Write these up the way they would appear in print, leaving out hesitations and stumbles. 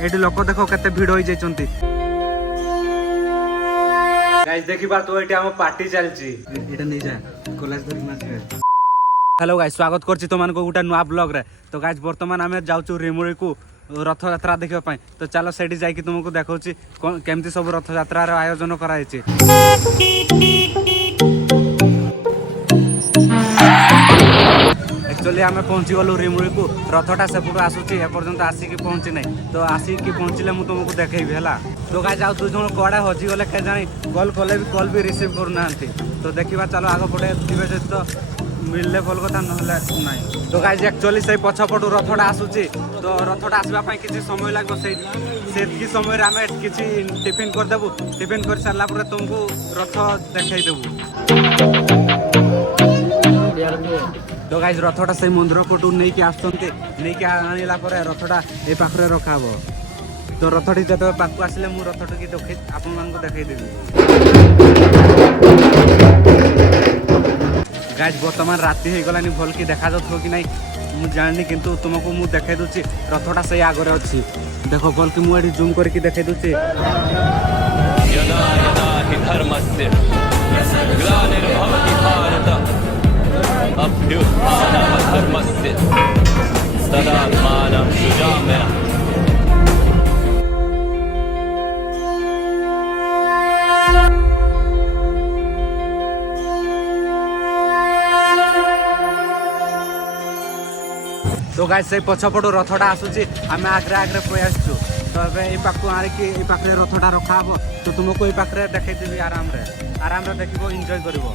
Eighty लोक देख केते भिड़ होई जाइचंती। गाइस देखिबा तो एटी हम पार्टी चलची एटा नै जा कॉलेज धरि मार। हेलो गाइस स्वागत करछि तुमन को गुटा नुआ ब्लॉग रे। तो गाइस वर्तमान आमे जाउछु रिमुरी को रथ यात्रा देखिबा पई। तो चलो सेठी जाई कि तुमको देखौछि केमती सब रथ यात्रा रे आयोजन कराय छि। एक्चुअली आम पहुँची गलु रिमुरी को रथटा सेपटू आसूची एपर्यंत आसिक पहुँची ना। तो आसिक पहुँचले मुझे तुमको देखी है। तो गाइस आउ 2 जन कड़े हजिगले के जानी कल कले भी कल भी रिसीव करूना। तो देखा चलो आग पटे थे तो मिलले भल कथा ना। तो गाइस एक्चुअली से पछपटू रथटा आसूची। तो रथटा आसवाई किसी समय लगे से समय आम किसी टिफिन करदेबू। टिफिन कर सारा तुमको रथ देखईदेबू। तो गाइस रथटा से मंदिर पटू नहीं कि आसते नहीं आनिला रथटा ए पाखरे रखा। तो रथटी जब पाक आसिले मु रथटी देखे आपण मानक देखईदेवी। गाइस वर्तमान राति हो गलानी भल कि देखा जाउथो कि नहीं मु जाननी किंतु तुमको मु देखाई दूची रथटा से आगरे अच्छी। देखो भल कि मुझे जूम करके देखाई दूची। यदा यदा हि धर्मस्य ग्लानिर्भवति भारत अभ्युत्थानमधर्मस्य तदात्मानं सृजाम्यहम्। तो गाइस से पछपटू रथटा आसूची आम आग्रे आग्रे पळि आसछु। तो ए पाखु आरिकी ए पाखरे रथटा रखा हबो। तो तुमको ए पाखरे देखाई देबी आराम रे देखिबो एन्जॉय करिवो।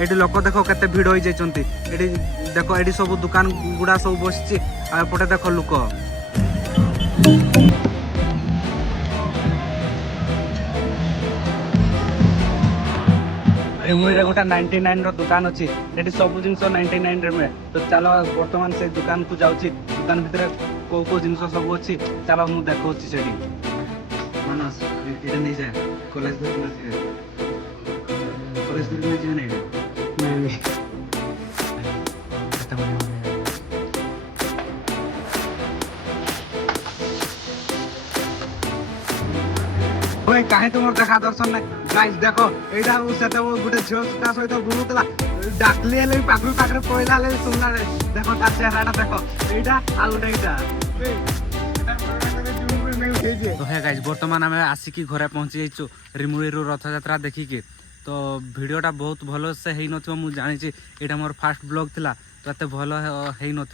एटी लोक देख केते भिड़ होई जाइचंती। एटी देखो एटी सब दुकान गुडा सब बसछि आ पटे देखो लोक। रिमुरी गोटा 99 रो दुकान अच्छी। ये सब जिन 99 रे मिले। तो चलो वर्तमान से दुकान को जाऊँगी। दुकान भितर को जिन सब अच्छी चलो मुझे देखा से मानस ये नहीं जाए कॉलेज कहीं तुम देखा दर्शन नहीं। गाइस देखो यहाँ से गोटे झील सहित बुलूला डाकली हेल्ले पाखु पाखे पड़ा सुनला देखो ता चेहरा देखो यहाँ आउ तो है गाइस वर्तमान आम आसिकी घरे पहुँची जाइछु रिमुरी रथ यात्रा देखिकी। तो वीडियोटा बहुत भल से है न जानी यहाँ मोर फास्ट ब्लॉग थिला। तो एत भल है न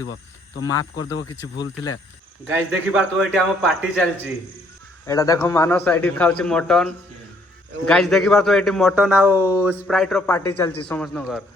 तो माफ करदेव किसी भूल थिले। गाइस देखिबार तो ये आम पार्टी चलची। एटा देखो मानस एटी खाउची मटन। गाइस देखिबार तो एटी मटन आ स्प्राइट रो पार्टी चलची समस्त नगर।